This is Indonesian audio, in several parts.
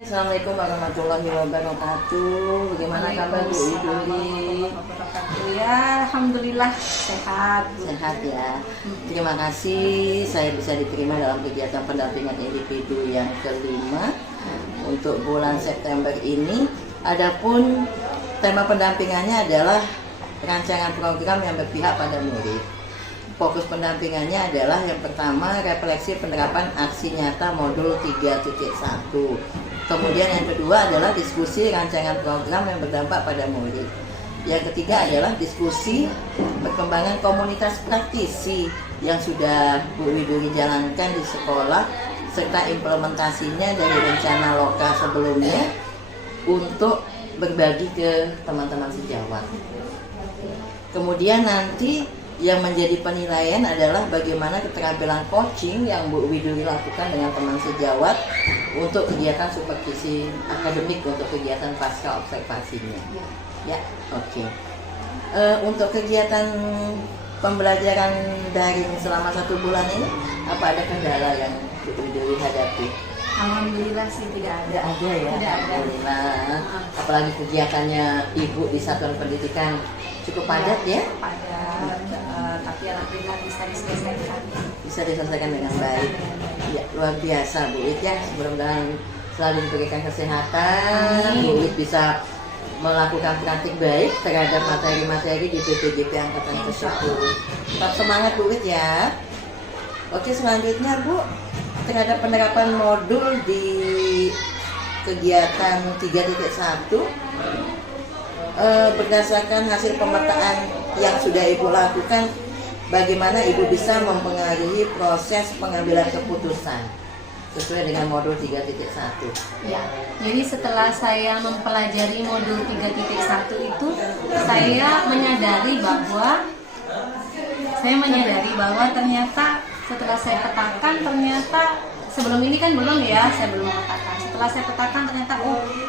Assalamualaikum warahmatullahi wabarakatuh. Bagaimana kabar Bu Iduli? Ya, alhamdulillah sehat. Sehat ya. Terima kasih saya bisa diterima dalam kegiatan pendampingan individu yang kelima untuk bulan September ini. Adapun tema pendampingannya adalah rancangan program yang berpihak pada murid. Fokus pendampingannya adalah yang pertama refleksi penerapan aksi nyata modul 3.1. Kemudian yang kedua adalah diskusi rancangan program yang berdampak pada murid. Yang ketiga adalah diskusi perkembangan komunitas praktisi yang sudah Bu Widuri jalankan di sekolah serta implementasinya dari rencana lokal sebelumnya untuk berbagi ke teman-teman sejawat. Kemudian nanti yang menjadi penilaian adalah bagaimana keterampilan coaching yang Bu Widuri lakukan dengan teman sejawat untuk kegiatan supervisi akademik untuk kegiatan pasca observasinya. Ya, oke. Untuk kegiatan pembelajaran daring selama 1 bulan ini, apa ada kendala yang Bu Widuri hadapi? Alhamdulillah sih tidak ada. Tidak ada ya. Tidak ada. Alhamdulillah. Apalagi kegiatannya Ibu di satuan pendidikan cukup padat ya? Padat, tapi alhamdulillah bisa diselesaikan. Bisa diselesaikan dengan baik. Ya, luar biasa Bu Wid ya. Mudah-mudahan selalu diberikan kesehatan. Bu Wid bisa melakukan praktik baik terhadap materi-materi di PPJP Angkatan ke-10. Tetap semangat Bu Wid ya. Oke, selanjutnya Bu, terhadap penerapan modul di kegiatan 3.1 berdasarkan hasil pemetaan yang sudah Ibu lakukan, bagaimana Ibu bisa mempengaruhi proses pengambilan keputusan sesuai dengan modul 3.1? Ya, jadi setelah saya mempelajari modul 3.1 itu, saya menyadari bahwa ternyata setelah saya petakan, ternyata sebelum ini kan belum ya, saya belum mengatakan. Setelah saya petakan ternyata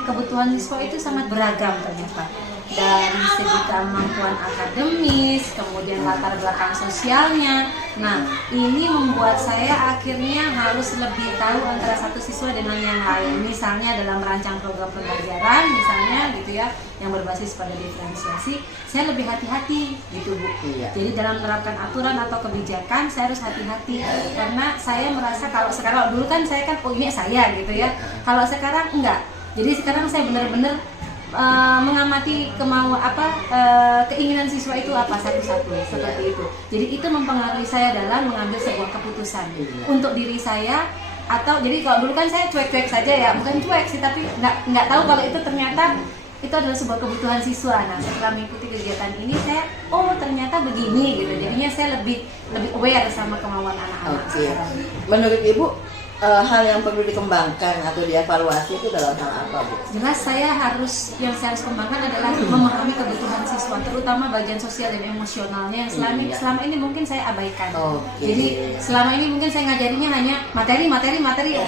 kebutuhan siswa itu sangat beragam ternyata. Dari segi kemampuan akademis, kemudian latar belakang sosialnya. Nah, ini membuat saya akhirnya harus lebih tahu antara satu siswa dengan yang lain. Misalnya dalam merancang program pembelajaran, misalnya gitu ya, yang berbasis pada diferensiasi, saya lebih hati-hati gitu Bu. Iya. Jadi dalam menerapkan aturan atau kebijakan, saya harus hati-hati karena saya merasa kalau sekarang dulu kan saya kan ini saya gitu ya. Kalau sekarang enggak. Jadi sekarang saya benar-benar mengamati keinginan siswa itu apa satu-satu seperti itu. Jadi itu mempengaruhi saya dalam mengambil sebuah keputusan untuk diri saya. Atau jadi kalau dulu kan saya cuek-cuek saja ya, bukan cuek sih, tapi nggak tahu kalau itu ternyata itu adalah sebuah kebutuhan siswa. Nah, setelah mengikuti kegiatan ini saya ternyata begini gitu. Jadinya saya lebih aware sama kemauan anak-anak. Oke. Menurut Ibu hal yang perlu dikembangkan atau dievaluasi itu dalam hal apa Bu? Jelas yang saya harus kembangkan adalah memahami kebutuhan siswa, terutama bagian sosial dan emosionalnya yang selama ini mungkin saya abaikan. Jadi selama ini mungkin saya ngajarinya hanya materi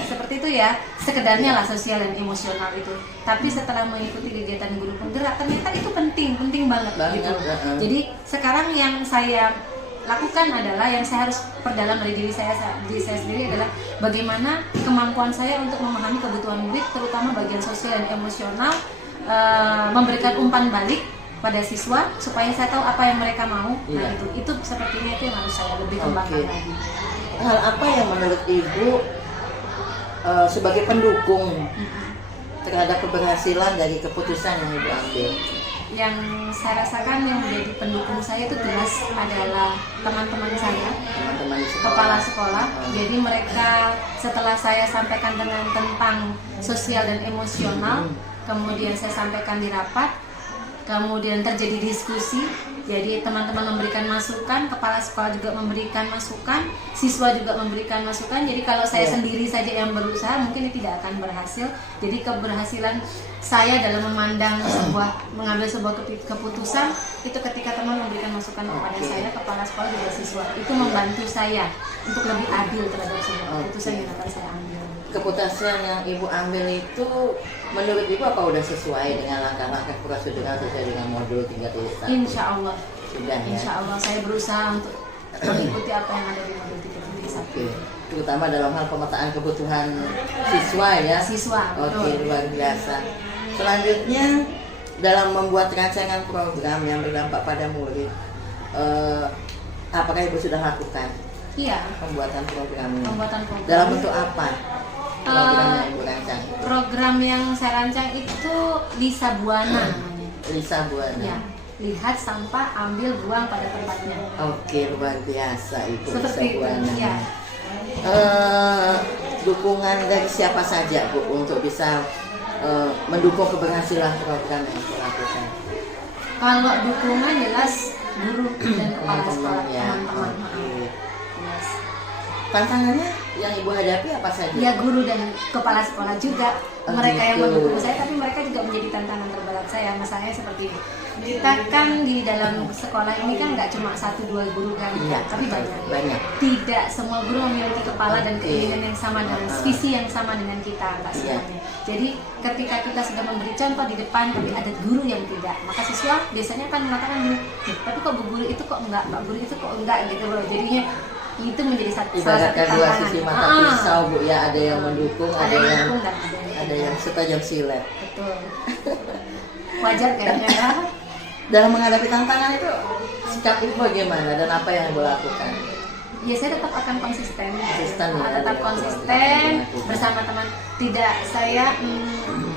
seperti itu ya, sekedarnya lah sosial dan emosional itu. Tapi setelah mengikuti kegiatan guru penggerak ternyata itu penting banget gitu. Jadi sekarang yang saya lakukan adalah yang saya harus perdalam dari diri saya sendiri adalah bagaimana kemampuan saya untuk memahami kebutuhan murid, terutama bagian sosial dan emosional, memberikan umpan balik pada siswa supaya saya tahu apa yang mereka mau. Nah itu sepertinya itu yang harus saya lebih kembangkan lagi. Hal apa yang menurut Ibu sebagai pendukung terhadap keberhasilan dari keputusan yang Ibu ambil? Yang saya rasakan yang menjadi pendukung saya itu jelas adalah teman-teman saya, kepala sekolah. Jadi mereka setelah saya sampaikan tentang sosial dan emosional, kemudian saya sampaikan di rapat, kemudian terjadi diskusi. Jadi teman-teman memberikan masukan, kepala sekolah juga memberikan masukan, siswa juga memberikan masukan. Jadi kalau saya sendiri saja yang berusaha mungkin ini tidak akan berhasil. Jadi keberhasilan saya dalam mengambil sebuah keputusan itu ketika teman memberikan masukan kepada saya, kepala sekolah juga siswa. Itu membantu saya untuk lebih adil terhadap sebuah keputusan yang akan saya ambil. Keputusan yang Ibu ambil itu menurut Ibu apa udah sesuai dengan langkah-langkah prosedural sesuai dengan modul 3.1? Insya Allah. Sudah ya? Insya Allah saya berusaha untuk mengikuti apa yang ada di modul 3.1. Oke, terutama dalam hal pemetaan kebutuhan siswa ya. Siswa, Oke, betul. luar biasa. Selanjutnya dalam membuat rancangan program yang berdampak pada murid, apakah Ibu sudah lakukan Iya, pembuatan programnya? pembuatan program. Dalam bentuk apa program yang Ibu rancang? Program yang saya rancang itu Lisa Buana namanya. Lisa Buana. Ya, lihat sampah, ambil, buang pada tempatnya. Oke, luar biasa Ibu Seperti Lisa itu, Buana. ya. Dukungan dari siapa saja Bu untuk bisa mendukung keberhasilan program yang dilakukan? Kalau dukungan jelas guru dan kepala sekolah, ya. teman-teman. Oke. Jelas. Tantangannya yang Ibu hadapi apa saja? Ya, guru dan kepala sekolah juga. Oh, Mereka yang gitu. mendukung saya, tapi mereka juga menjadi tantangan terberat saya. Masalahnya seperti ini. Kita kan di dalam sekolah ini kan nggak cuma 1-2 guru kan, Iya, tapi banyak. banyak. Tidak semua guru memiliki kepala dan Oke. keinginan yang sama dengan visi yang sama dengan kita, nggak Iya. semuanya. Jadi ketika kita sudah memberi contoh di depan, tapi ada guru yang tidak, maka siswa biasanya akan mengatakan gini, tapi kok bu guru itu kok enggak, pak guru itu kok enggak gitu loh. Jadinya itu menjadi salah satu Ibaratkan dua tantangan. sisi mata pisau Bu ya, ada yang mendukung, Ada yang yang mendukung dan ada yang setajam silet. betul. Wajar kayaknya ya. Dalam menghadapi tantangan itu sikap Ibu bagaimana dan apa yang Ibu lakukan? Ya saya tetap akan konsisten, Konsisten, ya, tetap ya, konsisten ya. bersama teman. Tidak, saya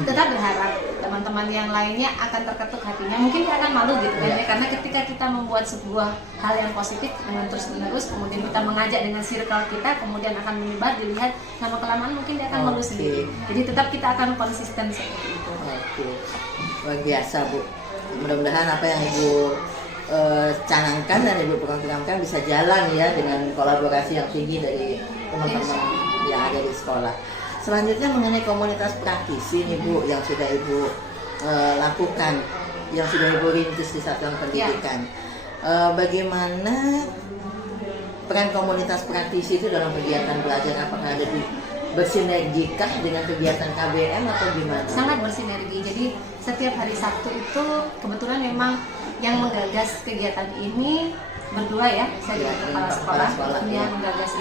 tetap berharap teman-teman yang lainnya akan terketuk hatinya. Mungkin dia akan malu gitu kan Ya. ya, karena ketika kita membuat sebuah hal yang positif dengan terus-menerus, kemudian kita mengajak dengan circle kita, kemudian akan menyebar, dilihat lama kelamaan mungkin dia akan malu Oke. sendiri. Jadi tetap kita akan konsisten seperti itu. Oke, luar biasa Bu. Mudah-mudahan apa yang Ibu canangkan dan Ibu programkan bisa jalan ya dengan kolaborasi yang tinggi dari teman-teman yang ada di sekolah. Selanjutnya mengenai komunitas praktisi nih Bu yang sudah Ibu lakukan, yang sudah Ibu rintis di satuan pendidikan. Bagaimana peran komunitas praktisi itu dalam kegiatan belajar? Apakah ada bersinergikah dengan kegiatan KBM atau gimana? Sangat bersinergi. Jadi setiap hari Sabtu itu kebetulan memang yang menggagas kegiatan ini berdua ya, saya Ya, dengan kepala kepala sekolah, sekolah, yang ya. menggagas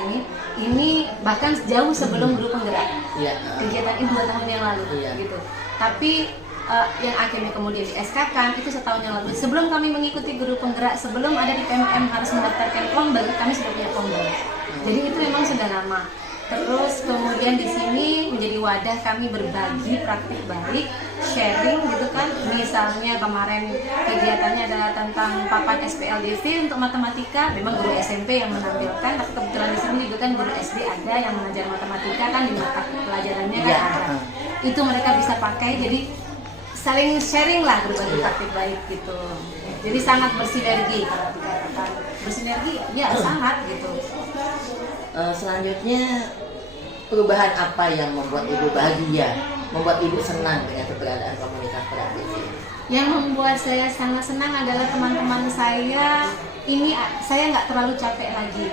ini bahkan jauh sebelum guru penggerak. Iya. Kegiatan ini 2 tahun yang lalu Iya. gitu. Tapi yang akhirnya kemudian di SK kan itu setahun yang lalu. Sebelum kami mengikuti guru penggerak, sebelum ada di PMM harus mendaftarkan Plombel, kami sudah punya Plombel. Jadi itu memang sudah lama. Terus kemudian di sini menjadi wadah kami berbagi praktik baik, sharing gitu kan. Misalnya kemarin kegiatannya adalah tentang papan SPLDV untuk matematika, memang guru SMP yang menampilkan, tapi kebetulan di sini juga kan guru SD ada yang mengajar matematika kan di mata pelajarannya kan Iya. ada. Itu mereka bisa pakai, jadi saling sharing lah berbagi praktik baik gitu. Jadi sangat bersinergi kalau dikatakan bersinergi ya sangat gitu. Selanjutnya perubahan apa yang membuat Ibu bahagia, membuat Ibu senang dengan keberadaan komunitas praktisi? Yang membuat saya sangat senang adalah teman-teman saya ini, saya nggak terlalu capek lagi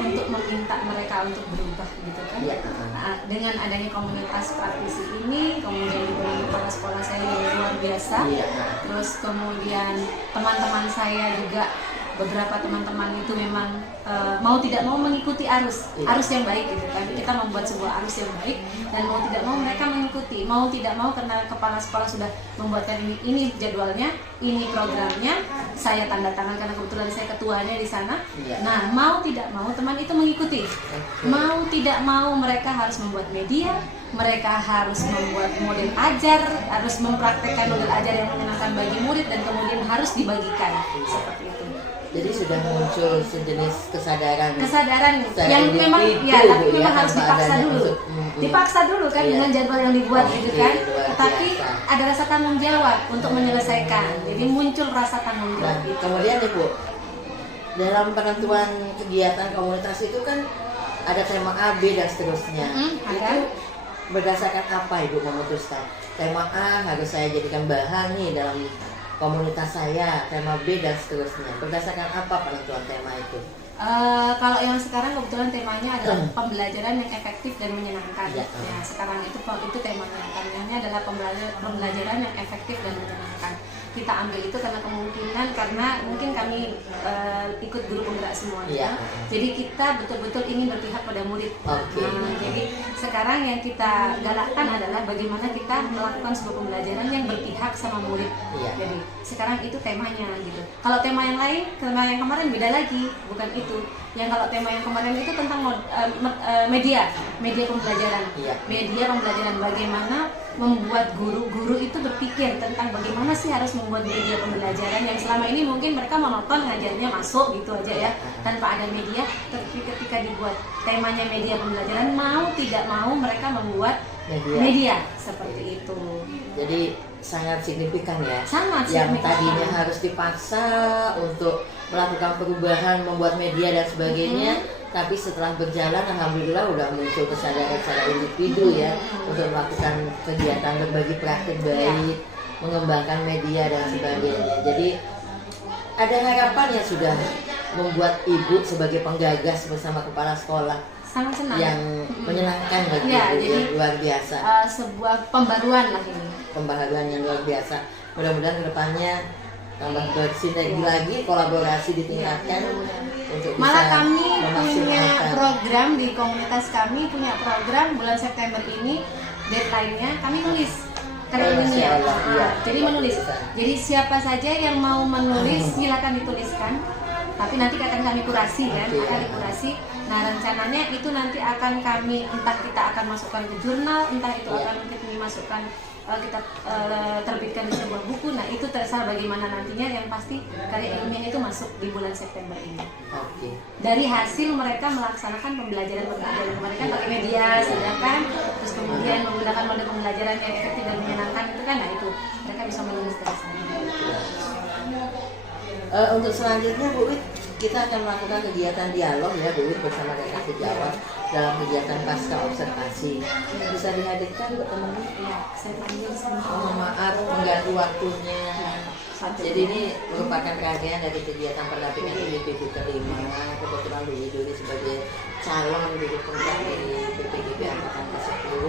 untuk meminta mereka untuk berubah gitu kan. Iya. Nah, dengan adanya komunitas praktisi ini, kemudian dengan kepala sekolah saya yang luar biasa, Iya. terus kemudian teman-teman saya juga, beberapa teman-teman itu memang mau tidak mau mengikuti arus yang baik gitu kan. Kita membuat sebuah arus yang baik dan mau tidak mau mereka mengikuti, mau tidak mau karena kepala sekolah sudah membuatkan ini jadwalnya, ini programnya, saya tanda tangan karena kebetulan saya ketuanya di sana. Iya. Nah, mau tidak mau teman itu mengikuti. Mau tidak mau mereka harus membuat media, mereka harus membuat model ajar, harus mempraktekkan model ajar yang menyenangkan bagi murid dan kemudian harus dibagikan seperti itu. Jadi sudah muncul sejenis kesadaran Kesadaran Secara yang memang individu, ya, tapi Bu, memang ya, harus tanpa dipaksa adanya dulu. unsur, Dipaksa dulu kan Iya. dengan jadwal yang dibuat Oke, gitu kan. luar Tapi biasa. ada rasa tanggung jawab untuk menyelesaikan. Jadi muncul rasa tanggung Nah, jawab itu. kemudian Ibu, dalam penentuan kegiatan komunitas itu kan ada tema A, B dan seterusnya. ada. Itu berdasarkan apa Ibu memutuskan? Tema A harus saya jadikan bahan nih dalam komunitas saya, tema B dan seterusnya. Berdasarkan apa penentuan tema itu? Kalau yang sekarang kebetulan temanya adalah pembelajaran yang efektif dan menyenangkan. Iya. Ya, sekarang itu temanya. Temanya adalah pembelajaran yang efektif dan menyenangkan. kita ambil itu karena kemungkinan karena mungkin kami ikut guru penggerak semuanya. Jadi kita betul-betul ingin berpihak pada murid. Jadi sekarang yang kita galakkan adalah bagaimana kita melakukan sebuah pembelajaran yang berpihak sama murid. Jadi sekarang itu temanya gitu. Kalau tema yang lain, tema yang kemarin beda lagi, bukan itu. Yang kalau tema yang kemarin itu tentang media pembelajaran. Media pembelajaran, bagaimana membuat guru itu berpikir tentang bagaimana sih harus membuat media pembelajaran yang selama ini mungkin mereka menonton ngajarnya masuk gitu aja ya tanpa ada media. Tapi ketika dibuat temanya media pembelajaran, mau tidak mau mereka membuat media seperti itu. Jadi sangat signifikan ya. Sangat yang signifikan. tadinya harus dipaksa untuk melakukan perubahan, membuat media dan sebagainya. Tapi setelah berjalan, alhamdulillah udah muncul kesadaran secara individu ya untuk melakukan kegiatan berbagi praktik baik, mengembangkan media dan sebagainya. Jadi ada harapan yang sudah membuat ibu sebagai penggagas bersama kepala sekolah. Sangat senang. Yang menyenangkan bagi ibu, jadi luar biasa. Sebuah pembaruan lah ini. Pembaharuan yang luar biasa. Mudah-mudahan kedepannya tambah bersinergi lagi, kolaborasi ditingkatkan untuk malah bisa kami punya memaksimalkan. program di komunitas kami, punya program bulan September ini, deadline-nya kami nulis karya. Jadi menulis. Jadi siapa saja yang mau menulis silakan dituliskan. Tapi nanti akan kami kurasi kan, akan dikurasi. Nah rencananya itu nanti akan kami, entah kita akan masukkan ke jurnal, entah itu akan kami masukkan, kita terbitkan di sebuah buku. Nah itu terserah bagaimana nantinya, yang pasti karya ilmiah itu masuk di bulan September ini. Dari hasil mereka melaksanakan pembelajaran kemarin kan pakai media, sedangkan terus kemudian menggunakan mode pembelajaran yang efektif dan menyenangkan itu kan, nah itu mereka bisa menulis dari sana. Untuk selanjutnya Bu Wit, kita akan melakukan kegiatan dialog ya Bu Wit bersama Kakak Sejawat dalam kegiatan pasca observasi. Bisa dihadirkan Bu teman-teman? Iya, saya panggil semua. Oh, maaf mengganggu waktunya. Jadi ini merupakan rangkaian dari kegiatan pendampingan IDP kelima. Kebetulan Bu Widuri sebagai calon guru penggerak dari BPGB Angkatan ke-10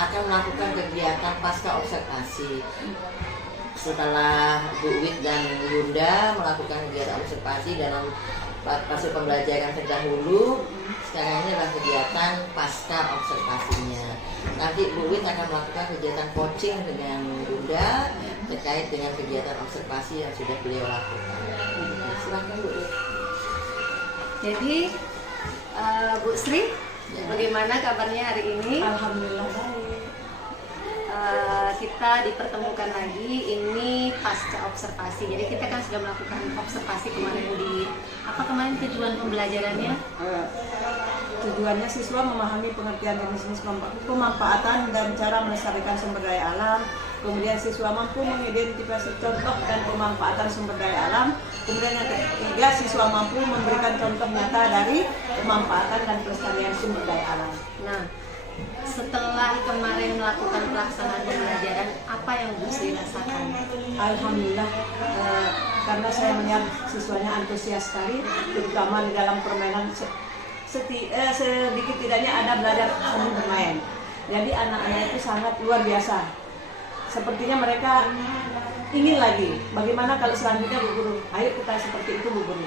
akan melakukan kegiatan pasca observasi. Setelah Bu Wit dan Yunda melakukan kegiatan observasi dalam fase pembelajaran terdahulu, sekarang ini adalah kegiatan pasca observasinya. Nanti Bu Wit akan melakukan kegiatan coaching dengan Yunda terkait dengan kegiatan observasi yang sudah beliau lakukan. Silakan Bu Wit. Jadi Bu Sri, bagaimana kabarnya hari ini? Alhamdulillah baik. Kita dipertemukan lagi ini pasca observasi. Jadi kita kan sudah melakukan observasi kemarin di kemarin tujuan pembelajarannya? Tujuannya siswa memahami pengertian jenis pemanfaatan dan cara melestarikan sumber daya alam. Kemudian siswa mampu mengidentifikasi contoh dan pemanfaatan sumber daya alam. Kemudian yang ketiga, siswa mampu memberikan contoh nyata dari pemanfaatan dan pelestarian sumber daya alam. Nah, setelah kemarin melakukan pelaksanaan pembelajaran, apa yang Bu Sri rasakan? Alhamdulillah, karena saya melihat siswanya antusias sekali, terutama di dalam permainan. Sedikit tidaknya ada belajar sambil bermain. Jadi anak-anak itu sangat luar biasa. Sepertinya mereka ingin lagi. Bagaimana kalau selanjutnya Bu Guru? Ayo kita seperti itu Bu Guru.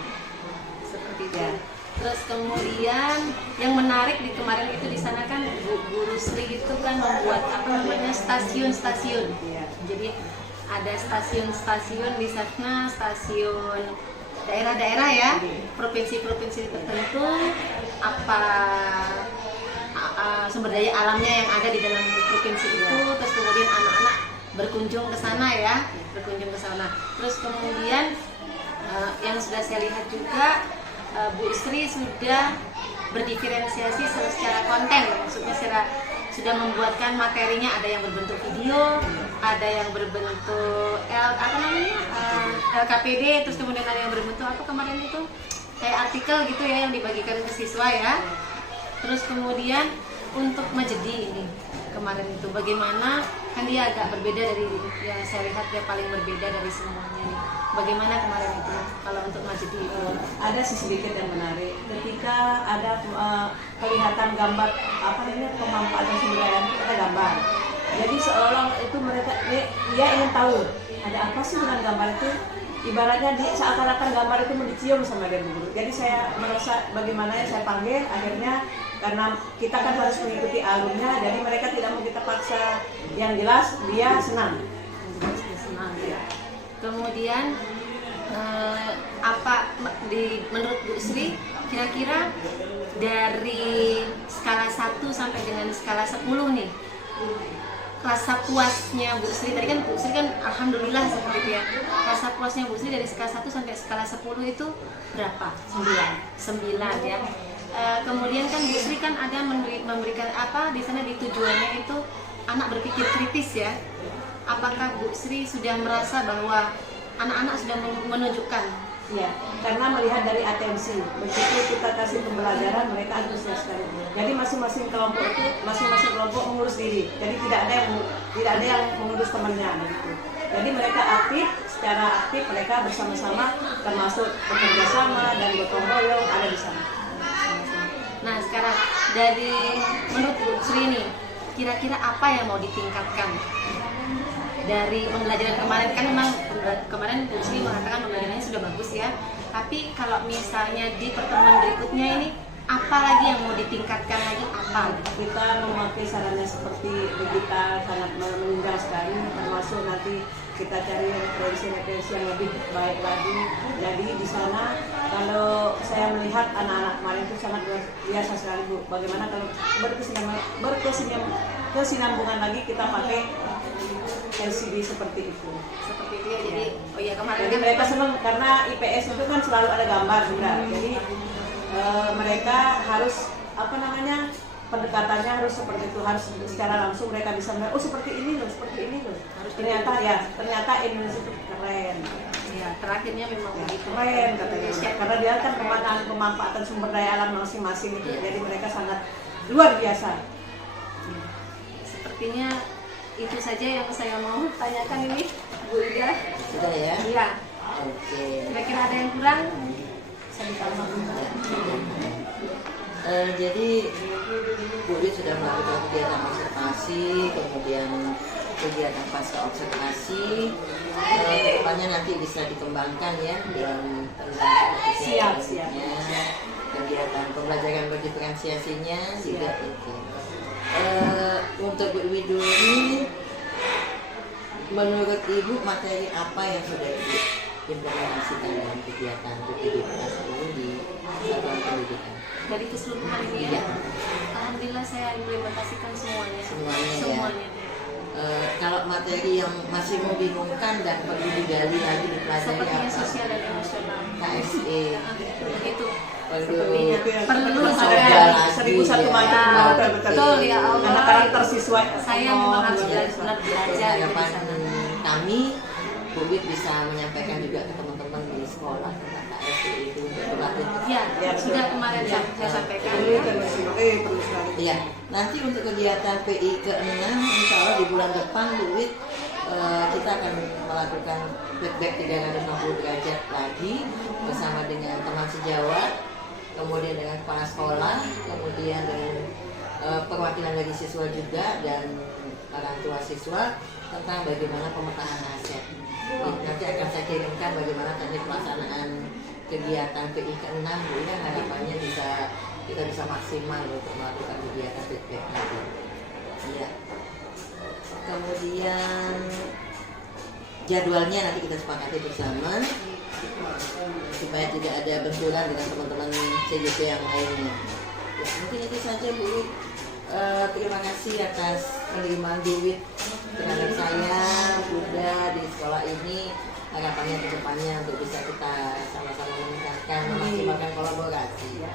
Seperti itu. Terus kemudian yang menarik di kemarin itu di sana kan Bu Guru Sri itu kan membuat stasiun-stasiun. Jadi ada stasiun-stasiun di sana, stasiun daerah-daerah ya, provinsi-provinsi tertentu, apa sumber daya alamnya yang ada di dalam provinsi itu. Terus kemudian anak-anak berkunjung ke sana ya, Terus kemudian yang sudah saya lihat juga, Bu Sri sudah berdiferensiasi secara konten, maksudnya sudah membuatkan materinya, ada yang berbentuk video, ada yang berbentuk LKPD, terus kemudian ada yang berbentuk kemarin itu kayak artikel gitu ya yang dibagikan ke siswa ya. Terus kemudian untuk Majedi ini kemarin itu bagaimana, kan dia agak berbeda dari yang saya lihat, dia paling berbeda dari semuanya nih. Bagaimana kemarin itu kalau untuk Majedi itu? Ada sedikit yang menarik ketika ada kelihatan gambar pemanfaatan sumber daya, itu ada gambar. Jadi seolah-olah itu mereka dia ingin tahu ada apa sih dengan gambar itu. Ibaratnya di seakan-akan gambar itu mau dicium sama dia Bu Guru. Jadi saya merasa bagaimana ya saya panggil, akhirnya karena kita kan harus mengikuti alurnya, jadi mereka tidak mau kita paksa. Yang jelas dia senang. Senang ya. Kemudian menurut Bu Sri kira-kira dari skala 1 sampai dengan skala 10 nih, rasa puasnya Bu Sri, tadi kan Bu Sri kan alhamdulillah seperti itu ya, rasa puasnya Bu Sri dari skala 1 sampai skala 10 itu berapa? 9 ya. Kemudian kan Bu Sri kan ada memberikan apa di sana, di tujuannya itu anak berpikir kritis ya. Apakah Bu Sri sudah merasa bahwa anak-anak sudah menunjukkan? Ya, karena melihat dari atensi, begitu kita kasih pembelajaran mereka antusias sekali. Jadi masing-masing kelompok mengurus diri. Jadi tidak ada yang mengurus temannya begitu. Jadi mereka secara aktif mereka bersama-sama, termasuk bekerja sama dan gotong royong ada di sana. Nah sekarang dari menurut Bu Sri nih, kira-kira apa yang mau ditingkatkan dari pembelajaran kemarin? Kan memang kemarin Bu Sri mengatakan pembelajarannya sudah bagus ya, tapi kalau misalnya di pertemuan berikutnya ini apa lagi yang mau ditingkatkan lagi? Apa? Kita memakai sarana seperti digital sangat menunjang sekali, termasuk nanti kita cari referensi yang lebih baik lagi. Jadi di sana kalau saya melihat anak-anak kemarin itu sangat biasa sekali Bu. Bagaimana kalau berkesinambungan lagi kita pakai LCD seperti itu. Seperti itu ya. Jadi oh ya kemarin Jadi kan mereka senang karena IPS itu kan selalu ada gambar Bunda. Jadi mereka harus pendekatannya harus seperti itu, harus secara langsung mereka bisa melihat, oh seperti ini loh. Ternyata Indonesia itu keren. ya terakhirnya memang Ya, begitu. keren katanya. Karena dia kan pemanfaatan sumber daya alam masing-masing itu, jadi mereka sangat luar biasa. Sepertinya itu saja yang saya mau tanyakan ini, Bu Ida. Sudah ya? Iya. Oke. Kira-kira ada yang kurang? Bisa ditambah. Jadi Bu Ida sudah melakukan kegiatan observasi, kemudian kegiatan pasca observasi. Kedepannya nanti bisa dikembangkan ya dalam Siap. kegiatan pembelajaran berdiferensiasinya juga itu. Untuk Bu Widul ini, menurut Ibu materi apa yang sudah diimplementasikan dalam kegiatan PPD kelas 10 di satuan pendidikan? Dari keseluruhan ini ya, alhamdulillah saya implementasikan semuanya. Semuanya. Kalau materi yang masih membingungkan dan perlu digali lagi dipelajari Sepertinya apa? sosial dan emosional. KSE. Begitu. Perlu juga. 1001 ya. macam. Betul ya Allah. Karena karakter siswa Saya memang harus biasa. belajar di Harapan sana. kami, Bu Wid bisa menyampaikan juga ke teman-teman di sekolah tentang KSE itu untuk berlatih. Ya, sudah kemarin saya sampaikan. Perlu sekali. Iya, nanti untuk kegiatan PI ke-6, insya Allah di bulan depan Bu Wid, kita akan melakukan feedback 360 derajat lagi bersama dengan teman sejawat, kemudian dengan kepala sekolah, kemudian dengan perwakilan dari siswa juga dan orang tua siswa tentang bagaimana pemetaan aset. Nanti akan saya kirimkan bagaimana teknik pelaksanaan kegiatan PI ke-6 Bu, yang harapannya kita bisa maksimal untuk melakukan kegiatan feedback lagi. Ya. Kemudian jadwalnya nanti kita sepakati bersama supaya tidak ada benturan dengan teman-teman CJP yang lainnya. Ya, mungkin itu saja Bu. Terima kasih atas penerimaan Bu Wid terhadap saya, Bunda di sekolah ini. Harapannya ke depannya untuk bisa kita sama-sama meningkatkan, memaksimalkan kolaborasi.